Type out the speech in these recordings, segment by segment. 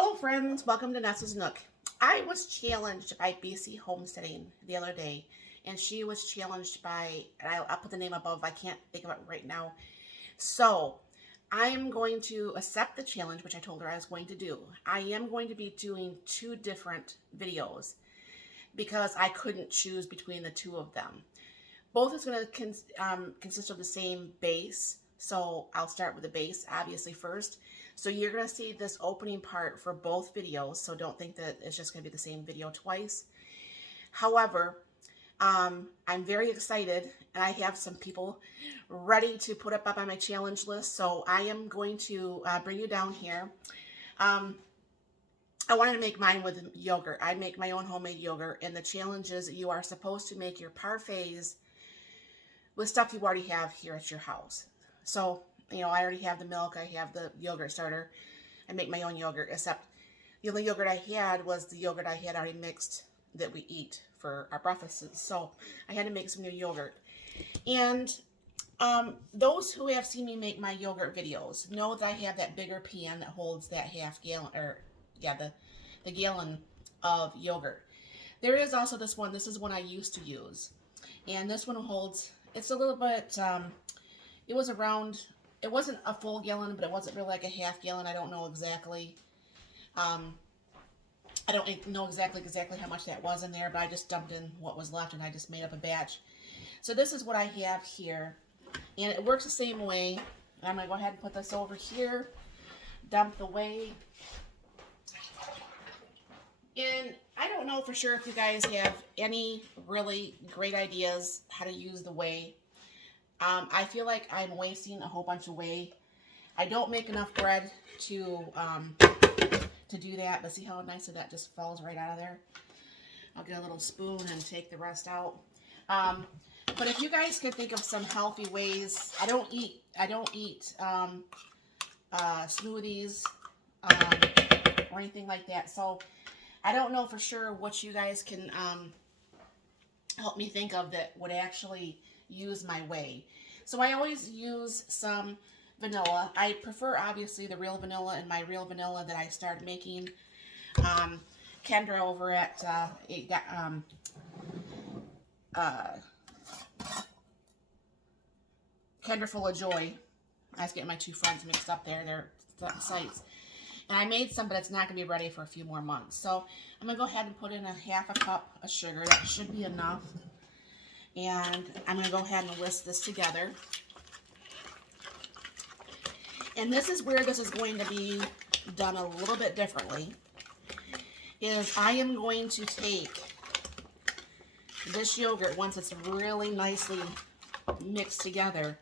Hello friends, welcome to Nessa's Nook. I was challenged by C Homesteading the other day, and she was challenged by, and I'll put the name above, I can't think of it right now. So, I am going to accept the challenge, which I told her I was going to do. I am going to be doing 2 different videos because I couldn't choose between the 2 of them. Both is going to consist of the same base, so I'll start with the base obviously first. So you're going to see this opening part for both videos, so don't think that it's just going to be the same video twice. However, I'm very excited, and I have some people ready to put up on my challenge list, so I am going to bring you down here. I wanted to make mine with yogurt. I make my own homemade yogurt, and the challenge is that you are supposed to make your parfaits with stuff you already have here at your house. So, you know, I already have the milk, I have the yogurt starter. I make my own yogurt, except the only yogurt I had was the yogurt I had already mixed that we eat for our breakfasts. So I had to make some new yogurt. And those who have seen me make my yogurt videos know that I have that bigger pan that holds that half gallon, or yeah, the gallon of yogurt. There is also this one. This is one I used to use. And this one holds, it's a little bit, it was around, it wasn't a full gallon, but it wasn't really like a half gallon. I don't know exactly. I don't know exactly how much that was in there, but I just dumped in what was left, and I just made up a batch. So this is what I have here, and it works the same way. I'm going to go ahead and put this over here, dump the whey. And I don't know for sure if you guys have any really great ideas how to use the whey. I feel like I'm wasting a whole bunch of whey. I don't make enough bread to do that, but see how nice that just falls right out of there? I'll get a little spoon and take the rest out. But if you guys could think of some healthy ways, I don't eat smoothies or anything like that, so I don't know for sure what you guys can help me think of that would actually use my whey. So I always use some vanilla. I prefer obviously the real vanilla, and my real vanilla that I started making. Kendra over at Kendra Full of Joy. I was getting my 2 friends mixed up there. They're sites. And I made some, but it's not going to be ready for a few more months. So I'm going to go ahead and put in a half a cup of sugar. That should be enough. And I'm going to go ahead and whisk this together. And this is where this is going to be done a little bit differently. Is I am going to take this yogurt once it's really nicely mixed together,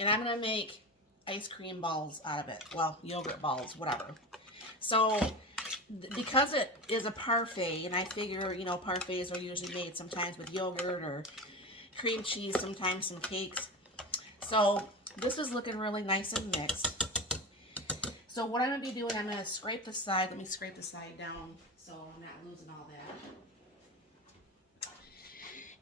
and I'm going to make ice cream balls out of it. Well, yogurt balls, whatever. So, because it is a parfait, and I figure, you know, parfaits are usually made sometimes with yogurt or cream cheese, sometimes some cakes. So, this is looking really nice and mixed. So, what I'm going to be doing, I'm going to scrape the side. Let me scrape the side down so I'm not losing all that.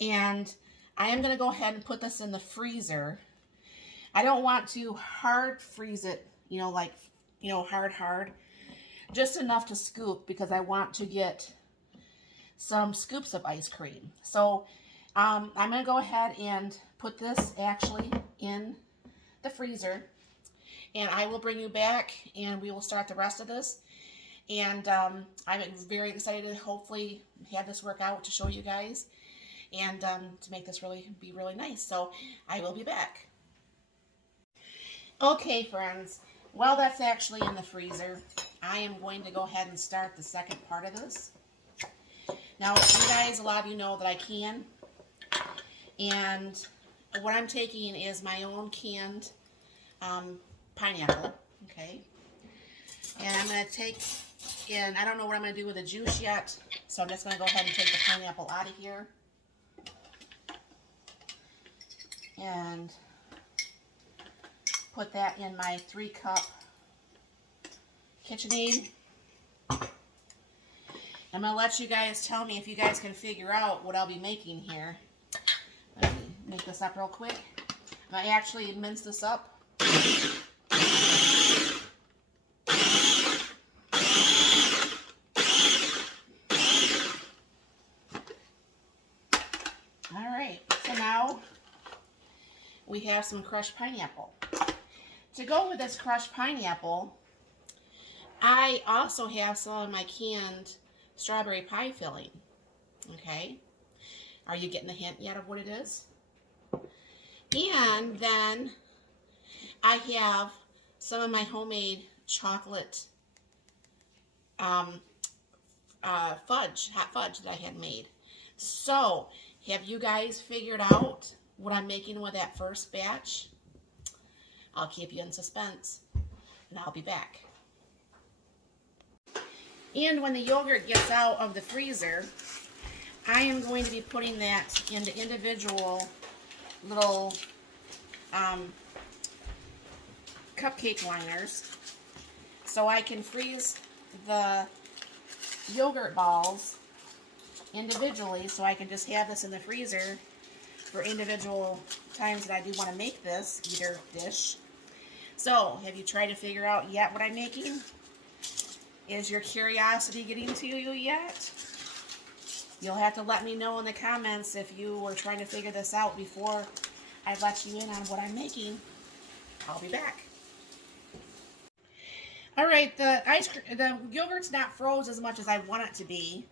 And I am going to go ahead and put this in the freezer. I don't want to hard freeze it, you know, like, you know, hard. Just enough to scoop, because I want to get some scoops of ice cream. So I'm going to go ahead and put this actually in the freezer. And I will bring you back, and we will start the rest of this. And I'm very excited to hopefully have this work out to show you guys, and to make this be really nice. So I will be back. Okay, friends. While that's actually in the freezer, I am going to go ahead and start the second part of this. Now, you guys, a lot of you know that I can. And what I'm taking is my own canned pineapple, okay? And I'm going to take, and I don't know what I'm going to do with the juice yet, so I'm just going to go ahead and take the pineapple out of here. And put that in my 3-cup KitchenAid. I'm going to let you guys tell me if you guys can figure out what I'll be making here. Let me make this up real quick. I actually mince this up. we have some crushed pineapple. To go with this crushed pineapple, I also have some of my canned strawberry pie filling. Okay? Are you getting a hint yet of what it is? And then I have some of my homemade chocolate hot fudge that I had made. So, have you guys figured out what I'm making with that first batch? I'll keep you in suspense, and I'll be back. And when the yogurt gets out of the freezer, I am going to be putting that into individual little cupcake liners so I can freeze the yogurt balls individually, so I can just have this in the freezer for individual times that I do want to make this eater dish. So, have you tried to figure out yet what I'm making? Is your curiosity getting to you yet? You'll have to let me know in the comments if you were trying to figure this out before I let you in on what I'm making. I'll be back. Alright, the yogurt's not froze as much as I want it to be,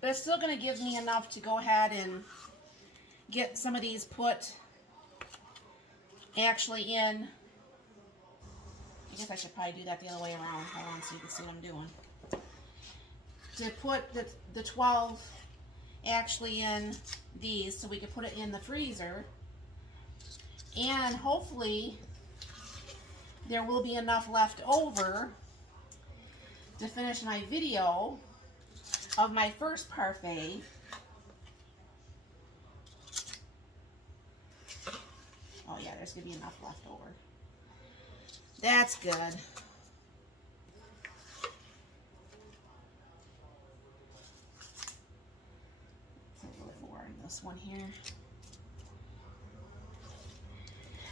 but it's still going to give me enough to go ahead and get some of these put actually in. I guess I should probably do that the other way around. Hold on so you can see what I'm doing. To put the 12 actually in these so we can put it in the freezer. And hopefully there will be enough left over to finish my video of my first parfait. Oh yeah, there's going to be enough left over. That's good. A little bit more in this one here.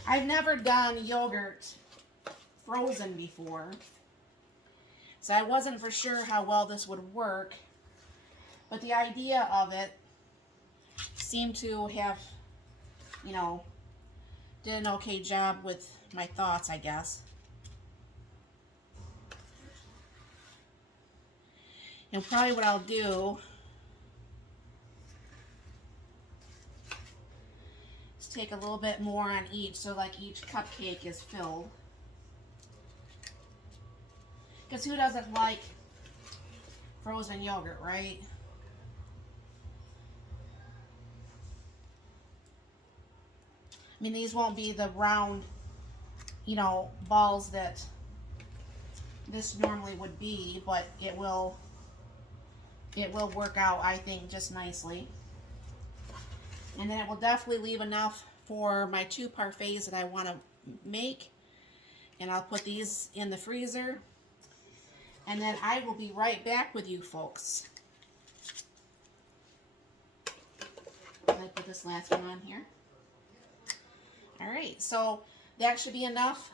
I've never done yogurt frozen before, so I wasn't for sure how well this would work, but the idea of it seemed to have, you know, did an okay job with my thoughts, I guess. And probably what I'll do is take a little bit more on each, so like each cupcake is filled. Because who doesn't like frozen yogurt, right? I mean, these won't be the round, you know, balls that this normally would be, but it will work out, I think, just nicely. And then it will definitely leave enough for my 2 parfaits that I want to make. And I'll put these in the freezer. And then I will be right back with you folks. I put this last one on here. Alright, so that should be enough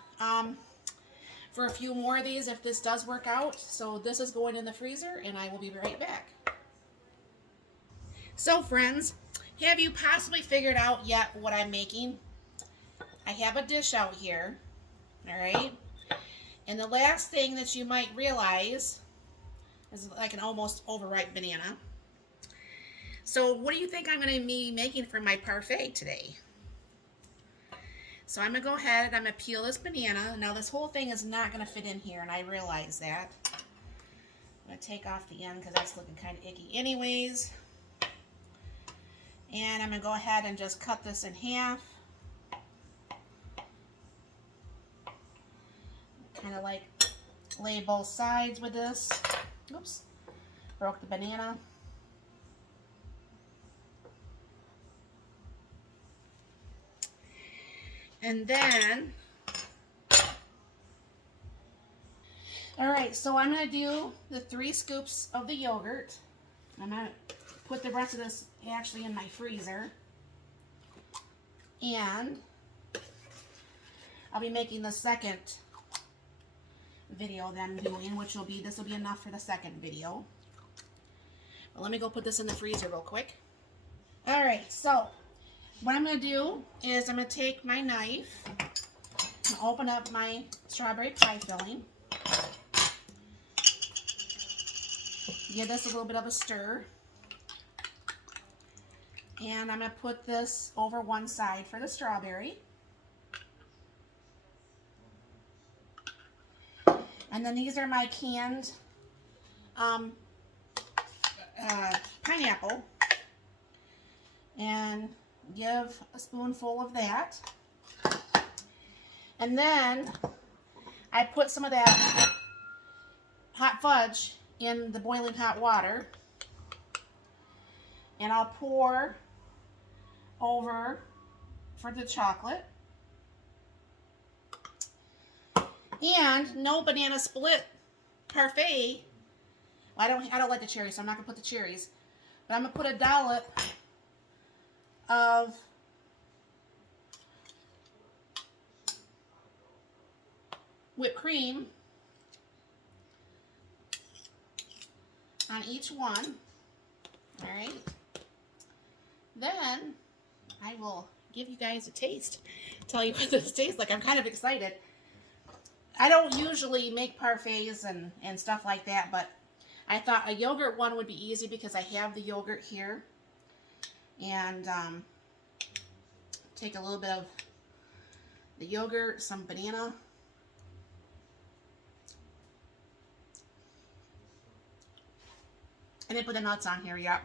for a few more of these if this does work out. So this is going in the freezer and I will be right back. So friends, have you possibly figured out yet what I'm making? I have a dish out here, alright? And the last thing that you might realize is like an almost overripe banana. So what do you think I'm going to be making for my parfait today? So I'm going to go ahead and I'm going to peel this banana. Now this whole thing is not going to fit in here, and I realize that. I'm going to take off the end because that's looking kind of icky anyways. And I'm going to go ahead and just cut this in half. Kind of like lay both sides with this. Oops, broke the banana. And then, alright, so I'm going to do the 3 scoops of the yogurt. I'm going to put the rest of this actually in my freezer. And I'll be making the second video that I'm doing, which will be, this will be enough for the second video. But let me go put this in the freezer real quick. Alright, so What I'm going to do is I'm going to take my knife and open up my strawberry pie filling. Give this a little bit of a stir. And I'm going to put this over one side for the strawberry. And then these are my canned pineapple. And give a spoonful of that. And then I put some of that hot fudge in the boiling hot water. And I'll pour over for the chocolate. And no banana split parfait. Well, I don't like the cherries, so I'm not gonna put the cherries. But I'm gonna put a dollop of whipped cream on each one. All right. Then I will give you guys a taste. Tell you what this tastes like. I'm kind of excited. I don't usually make parfaits and stuff like that, but I thought a yogurt one would be easy because I have the yogurt here. And take a little bit of the yogurt, some banana. I didn't put the nuts on here yet.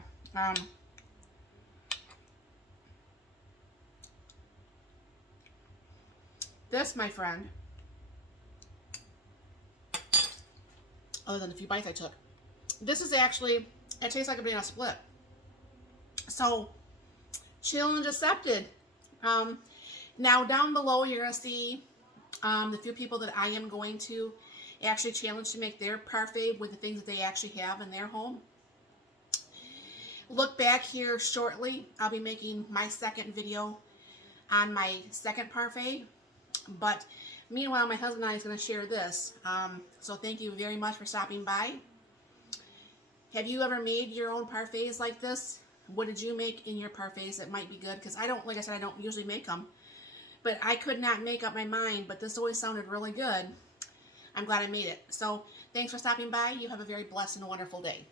This, my friend, other than the few bites I took, this is actually, it tastes like a banana split. So, challenge accepted. Now down below you're going to see the few people that I am going to actually challenge to make their parfait with the things that they actually have in their home. Look back here shortly. I'll be making my second video on my second parfait. But meanwhile, my husband and I is going to share this. So thank you very much for stopping by. Have you ever made your own parfaits like this? What did you make in your parfaits that might be good? Because I don't, like I said, I don't usually make them. But I could not make up my mind, but this always sounded really good. I'm glad I made it. So thanks for stopping by. You have a very blessed and wonderful day.